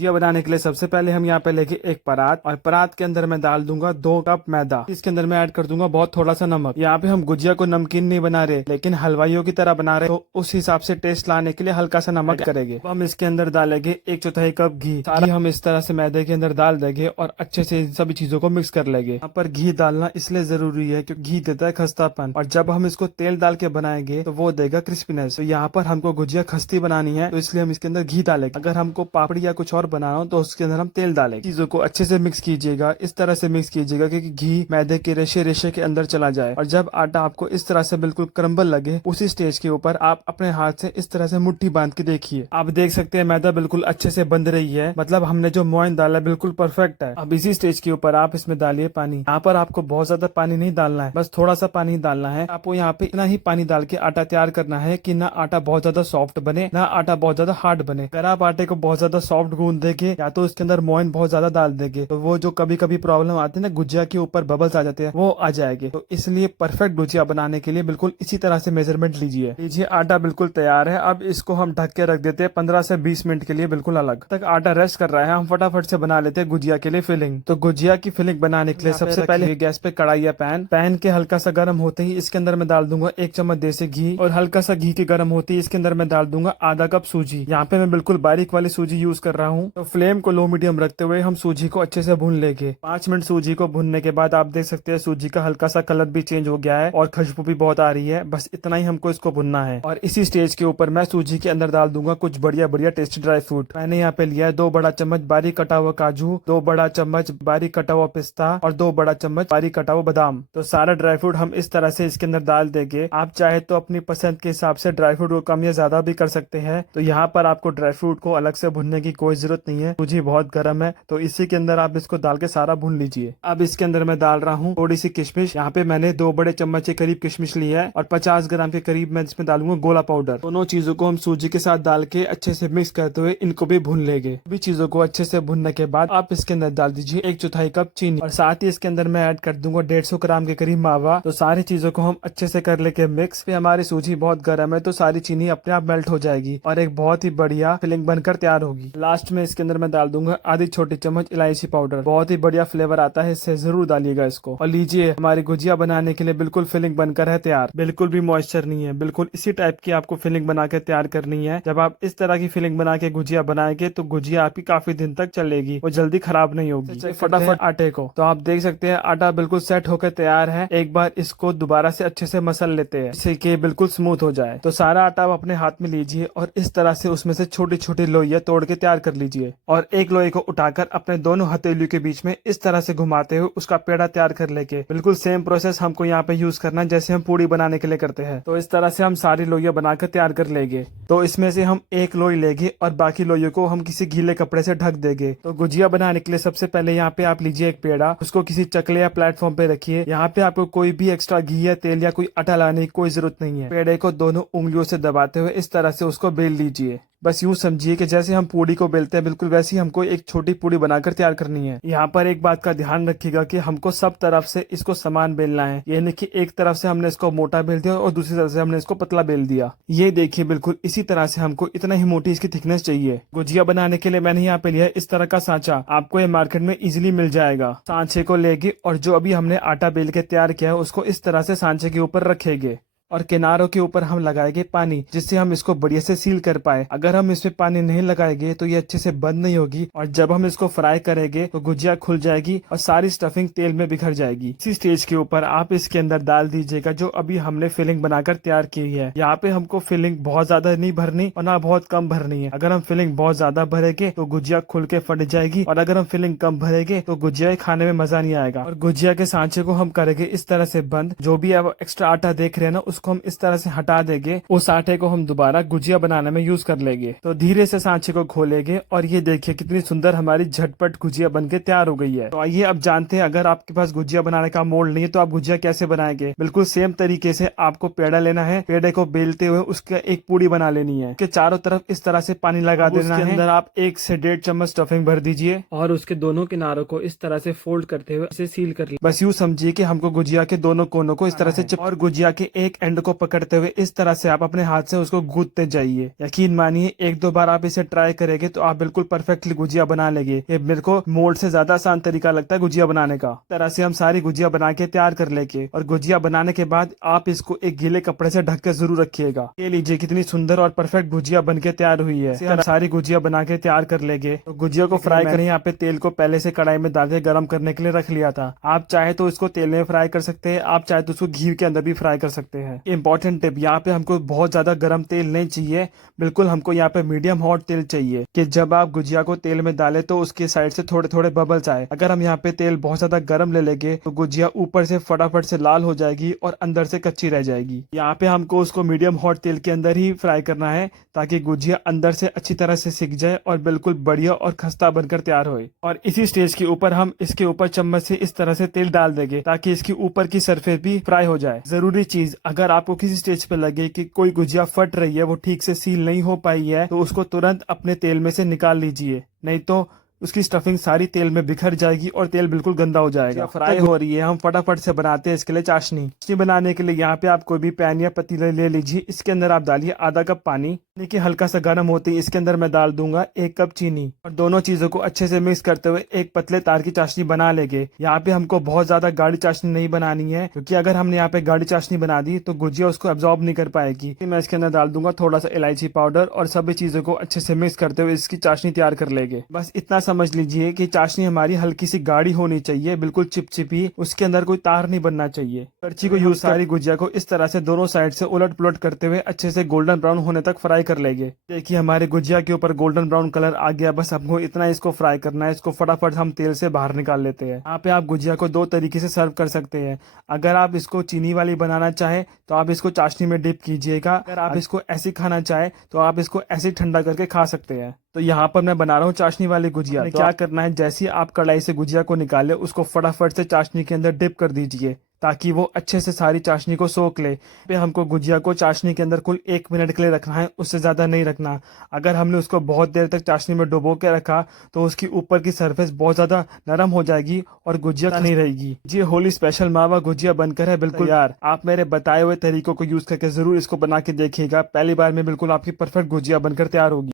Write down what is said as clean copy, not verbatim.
गुजिया बनाने के लिए सबसे पहले हम यहाँ पे लेंगे एक परात, और परात के अंदर मैं डाल दूंगा 2 कप मैदा। इसके अंदर मैं ऐड कर दूंगा बहुत थोड़ा सा नमक। यहाँ पे हम गुजिया को नमकीन नहीं बना रहे, लेकिन हलवाइयों की तरह बना रहे, तो उस हिसाब से टेस्ट लाने के लिए हल्का सा नमक करेंगे। हम इसके अंदर डालेंगे 1/4 कप घी। सारा हम इस तरह से मैदे के अंदर डाल देंगे और अच्छे से इन सभी चीजों को मिक्स कर लेंगे। यहाँ पर घी डालना इसलिए जरूरी है क्योंकि घी देता है खस्तापन, और जब हम इसको तेल डाल के बनाएंगे तो वो देगा क्रिस्पीनेस। तो यहाँ पर हमको गुजिया खस्ती बनानी है, तो इसलिए हम इसके अंदर घी डालेंगे। अगर हमको पापड़ी या कुछ और बनाना हो तो उसके अंदर हम तेल डालेंगे। चीजों को अच्छे से मिक्स कीजिएगा, इस तरह से मिक्स कीजिएगा कि घी मैदे के रेशे रेशे के अंदर चला जाए। और जब आटा आपको इस तरह से बिल्कुल क्रम्बल लगे, उसी स्टेज के ऊपर आप अपने हाथ से इस तरह से मुट्ठी बांध के देखिए। आप देख सकते हैं मैदा बिल्कुल अच्छे से बंध रही है, मतलब हमने जो मोइन डाला बिल्कुल परफेक्ट है। अब इसी स्टेज के ऊपर आप इसमें डालिए पानी। यहाँ पर आपको बहुत ज्यादा पानी नहीं डालना है, बस थोड़ा सा पानी डालना है। आपको यहाँ पे इतना ही पानी डाल के आटा तैयार करना है कि ना आटा बहुत ज्यादा सॉफ्ट बने, ना आटा बहुत ज्यादा हार्ड बने। अगर आप आटे को बहुत ज्यादा सॉफ्ट गूंद देंगे या तो इसके अंदर मोइन बहुत ज्यादा डाल देंगे, तो वो जो कभी कभी प्रॉब्लम आती है ना, गुजिया के ऊपर बबल्स आ जाते हैं, वो आ जाएंगे। तो इसलिए परफेक्ट गुजिया बनाने के लिए बिल्कुल इसी तरह से मेजरमेंट लीजिए। आटा बिल्कुल तैयार है। अब इसको हम ढक के रख देते हैं 15 से 20 मिनट के लिए बिल्कुल अलग। तक आटा रेस्ट कर रहा है, हम फटाफट से बना लेते हैं गुजिया के लिए फिलिंग। तो गुजिया की फिलिंग बनाने के लिए सबसे पहले गैस पे कढ़ाई या पैन के हल्का सा गर्म होते ही इसके अंदर मैं डाल दूंगा 1 चम्मच देसी घी, और हल्का सा घी के गर्म होते ही इसके अंदर मैं डाल दूंगा आधा कप सूजी। यहाँ पे मैं बिल्कुल बारीक वाली सूजी यूज कर रहा हूँ। तो फ्लेम को लो मीडियम रखते हुए हम सूजी को अच्छे से भून लेंगे। 5 मिनट सूजी को भूनने के बाद आप देख सकते हैं सूजी का हल्का सा कलर भी चेंज हो गया है और खुशबू भी बहुत आ रही है। बस इतना ही हमको इसको भुनना है। और इसी स्टेज के ऊपर मैं सूजी के अंदर डाल दूंगा कुछ बढ़िया बढ़िया टेस्टी ड्राई फ्रूट। मैंने यहाँ पे लिया है 2 बड़ा चम्मच बारीक कटा हुआ काजू, 2 बड़ा चम्मच बारीक कटा हुआ पिस्ता, और 2 बड़ा चम्मच बारीक कटा हुआ बादाम। तो सारा ड्राई फ्रूट हम इस तरह से इसके अंदर डाल देंगे। आप चाहे तो अपनी पसंद के हिसाब से ड्राई फ्रूट को कम या ज्यादा भी कर सकते हैं। तो यहाँ पर आपको ड्राई फ्रूट को अलग से भुनने की कोई जरूरत नहीं है। सूजी बहुत गर्म है, तो इसी के अंदर आप इसको डाल के सारा भून लीजिए। अब इसके अंदर मैं डाल रहा हूँ थोड़ी सी किशमिश। यहाँ पे मैंने 2 बड़े चम्मच के करीब किशमिश ली है, और 50 ग्राम के करीब मैं इसमें डालूंगा गोला पाउडर। दोनों चीजों को हम सूजी के साथ डाल के अच्छे से मिक्स करते हुए इनको भी भून लेंगे। सभी चीजों को अच्छे से भूनने के बाद आप इसके अंदर डाल दीजिए 1/4 कप चीनी, और साथ ही इसके अंदर मैं ऐड कर दूंगा 150 ग्राम के करीब मावा। तो सारी चीजों को हम अच्छे से कर लेके मिक्स। पे हमारी सूजी बहुत गर्म है, तो सारी चीनी अपने आप मेल्ट हो जाएगी और एक बहुत ही बढ़िया फिलिंग बनकर तैयार होगी। लास्ट में इसके अंदर मैं डाल दूंगा आधी छोटी चम्मच इलायची पाउडर। बहुत ही बढ़िया फ्लेवर आता है, इससे जरूर डालिएगा इसको। और लीजिए, हमारी गुजिया बनाने के लिए बिल्कुल फिलिंग बनकर है तैयार। बिल्कुल भी मॉइस्चर नहीं है, बिल्कुल इसी टाइप की आपको फिलिंग बना के तैयार करनी है। जब आप इस तरह की फिलिंग बना के गुजिया बनाएंगे तो गुजिया आपकी काफी दिन तक चलेगी, वो जल्दी खराब नहीं होगी। फटाफट आटे को, तो आप देख सकते हैं आटा बिल्कुल सेट होकर तैयार है। एक बार इसको दोबारा से अच्छे से मसल लेते हैं, जिससे कि बिल्कुल स्मूथ हो जाए। तो सारा आटा आप अपने हाथ में लीजिए और इस तरह से उसमें से छोटी छोटी लोइयां तोड़ के तैयार कर लीजिए, और एक लोई को उठाकर अपने दोनों हथेलियों के बीच में इस तरह से घुमाते हुए उसका पेड़ा तैयार कर लेके बिल्कुल सेम प्रोसेस हमको यहाँ पे यूज करना है जैसे हम पूड़ी बनाने के लिए करते हैं। तो इस तरह से हम सारी लोइयां बनाकर तैयार कर लेंगे। तो इसमें से हम एक लोई लेंगे और बाकी लोइयों को हम किसी गीले कपड़े से ढक देंगे। तो गुजिया बनाने के लिए सबसे पहले यहाँ पे आप लीजिए एक पेड़ा, उसको किसी चकले या प्लेटफॉर्म पे रखिए। यहाँ पे आपको कोई भी एक्स्ट्रा घी या तेल या कोई आटा लाने की कोई जरूरत नहीं है। पेड़े को दोनों उंगलियों से दबाते हुए इस तरह से उसको बेल लीजिए। बस यूं समझिए कि जैसे हम पूड़ी को बेलते हैं बिल्कुल वैसे ही हमको एक छोटी पूड़ी बनाकर तैयार करनी है। यहाँ पर एक बात का ध्यान रखिएगा कि हमको सब तरफ से इसको समान बेलना है। ये नहीं कि एक तरफ से हमने इसको मोटा बेल दिया और दूसरी तरफ से हमने इसको पतला बेल दिया। ये देखिए, बिल्कुल इसी तरह से हमको इतना ही मोटी इसकी थिकनेस चाहिए। गुजिया बनाने के लिए मैंने यहाँ पे लिया है इस तरह का सांचा। आपको ये मार्केट में इजिली मिल जाएगा। सांचे को लेंगे और जो अभी हमने आटा बेल के तैयार किया है उसको इस तरह से सांचे के ऊपर रखेंगे, और किनारों के ऊपर हम लगाएंगे पानी, जिससे हम इसको बढ़िया से सील कर पाए। अगर हम इसमें पानी नहीं लगाएंगे तो ये अच्छे से बंद नहीं होगी, और जब हम इसको फ्राई करेंगे तो गुजिया खुल जाएगी और सारी स्टफिंग तेल में बिखर जाएगी। इसी स्टेज के ऊपर आप इसके अंदर डाल दीजिएगा जो अभी हमने फिलिंग बनाकर तैयार की है। यहाँ पे हमको फिलिंग बहुत ज्यादा नहीं भरनी और ना बहुत कम भरनी है। अगर हम फिलिंग बहुत ज्यादा भरेंगे तो गुजिया खुल के फट जाएगी, और अगर हम फिलिंग कम भरेंगे तो गुजिया खाने में मजा नहीं आएगा। और गुजिया के सांचे को हम करेंगे इस तरह से बंद। जो भी आप एक्स्ट्रा आटा देख रहे हैं ना, उसको हम इस तरह से हटा देंगे। उस आटे को हम दोबारा गुजिया बनाने में यूज कर लेंगे। तो धीरे से सांचे को खोलेंगे और ये देखिए कितनी सुंदर हमारी झटपट गुजिया बनके तैयार हो गई है। तो आइए अब जानते हैं, अगर आपके पास गुजिया बनाने का मोल्ड नहीं है तो आप गुजिया कैसे बनाएंगे। बिल्कुल सेम तरीके से आपको पेड़ा लेना है। पेड़े को बेलते हुए उसके एक पूड़ी बना लेनी है। उसके चारों तरफ इस तरह से पानी लगा देना है। अंदर आप 1 से 1.5 चम्मच स्टफिंग भर दीजिए और उसके दोनों किनारों को इस तरह से फोल्ड करते हुए इसे सील कर लीजिए। बस यूं समझिए कि हमको गुजिया के दोनों कोनों को इस तरह से और गुजिया के एक एंड एंड को पकड़ते हुए इस तरह से आप अपने हाथ से उसको गूंथते जाइए। यकीन मानिए एक दो बार आप इसे ट्राई करेंगे तो आप बिल्कुल परफेक्टली गुजिया बना लेंगे। ये मेरे को मोल्ड से ज्यादा आसान तरीका लगता है गुजिया बनाने का। इस तरह से हम सारी गुजिया बना के तैयार कर लेंगे और गुजिया बनाने के बाद आप इसको एक गीले कपड़े से ढक के जरूर रखिएगा। ये लीजिए कितनी सुंदर और परफेक्ट गुजिया बन के तैयार हुई है। हम सारी गुजिया बना के तैयार कर लेंगे। तो गुजिया को फ्राई करें, यहाँ पे तेल को पहले से कढ़ाई में डाल के गर्म करने के लिए रख लिया था। आप चाहे तो इसको तेल में फ्राई कर सकते हैं, आप चाहे तो उसको घी के अंदर भी फ्राई कर सकते हैं। इंपॉर्टेंट टिप, यहाँ पे हमको बहुत ज्यादा गर्म तेल नहीं चाहिए, बिल्कुल हमको यहाँ पे मीडियम हॉट तेल चाहिए कि जब आप गुजिया को तेल में डालें तो उसके साइड से थोड़े थोड़े बबल्स आए। अगर हम यहाँ पे तेल बहुत ज्यादा गर्म ले लेंगे तो गुजिया ऊपर से फटाफट से लाल हो जाएगी और अंदर से कच्ची रह जाएगी। यहाँ पे हमको उसको मीडियम हॉट तेल के अंदर ही फ्राई करना है ताकि गुजिया अंदर से अच्छी तरह से सिक जाए और बिल्कुल बढ़िया और खस्ता बनकर तैयार होए। और इसी स्टेज के ऊपर हम इसके ऊपर चम्मच से इस तरह से तेल डाल देंगे ताकि इसकी ऊपर की सरफेस भी फ्राई हो जाए। जरूरी चीज, अगर आपको किसी स्टेज पे लगे कि कोई गुजिया फट रही है, वो ठीक से सील नहीं हो पाई है, तो उसको तुरंत अपने तेल में से निकाल लीजिए, नहीं तो उसकी स्टफिंग सारी तेल में बिखर जाएगी और तेल बिल्कुल गंदा हो जाएगा। फ्राई हो रही है, हम फटाफट से बनाते हैं इसके लिए चाशनी बनाने के लिए यहाँ पे आप कोई भी पैन या पतीला ले लीजिए। इसके अंदर आप डालिए आधा कप पानी। देखिए हल्का सा गर्म होते ही इसके अंदर मैं डाल दूंगा 1 कप चीनी और दोनों चीजों को अच्छे से मिक्स करते हुए एक पतले तार की चाशनी बना लेंगे। यहाँ पे हमको बहुत ज्यादा गाढ़ी चाशनी नहीं बनानी है, क्योंकि अगर हमने यहाँ पे गाढ़ी चाशनी बना दी तो गुजिया उसको एब्जॉर्ब नहीं कर पाएगी। मैं इसके अंदर डाल दूंगा थोड़ा सा इलायची पाउडर और सभी चीजों को अच्छे से मिक्स करते हुए इसकी चाशनी तैयार कर लेंगे। बस इतना समझ लीजिए कि चाशनी हमारी हल्की सी गाढ़ी होनी चाहिए, बिल्कुल चिपचिपी, उसके अंदर कोई तार नहीं बनना चाहिए। करछी को यूज सारी गुजिया को इस तरह से दोनों साइड से उलट पुलट करते हुए अच्छे से गोल्डन ब्राउन होने तक फ्राई कर लेंगे। देखिए हमारे गुजिया के ऊपर गोल्डन ब्राउन कलर आ गया। बस हमको इतना इसको फ्राई करना है, इसको फटाफट हम तेल से बाहर निकाल लेते हैं। यहाँ पे आप गुजिया को 2 तरीके से सर्व कर सकते हैं। अगर आप इसको चीनी वाली बनाना चाहे तो आप इसको चाशनी में डिप कीजिएगा। अगर आप इसको ऐसे खाना चाहे तो आप इसको ऐसे ठंडा करके खा सकते हैं। तो यहाँ पर मैं बना रहा हूँ चाशनी वाली गुजिया। तो क्या करना है, जैसे ही आप कढ़ाई से गुजिया को निकाले उसको फटाफट से चाशनी के अंदर डिप कर दीजिए ताकि वो अच्छे से सारी चाशनी को सोख ले। पे हमको गुजिया को चाशनी के अंदर कुल 1 मिनट के लिए रखना है, उससे ज्यादा नहीं रखना। अगर हमने उसको बहुत देर तक चाशनी में डुबो के रखा तो उसकी ऊपर की सरफेस बहुत ज्यादा नरम हो जाएगी और गुजिया नहीं रहेगी। ये होली स्पेशल मावा गुजिया बनकर है बिल्कुल यार। आप मेरे बताए हुए तरीकों को यूज करके जरूर इसको बना के देखिएगा। पहली बार में बिल्कुल आपकी परफेक्ट गुजिया बनकर तैयार होगी।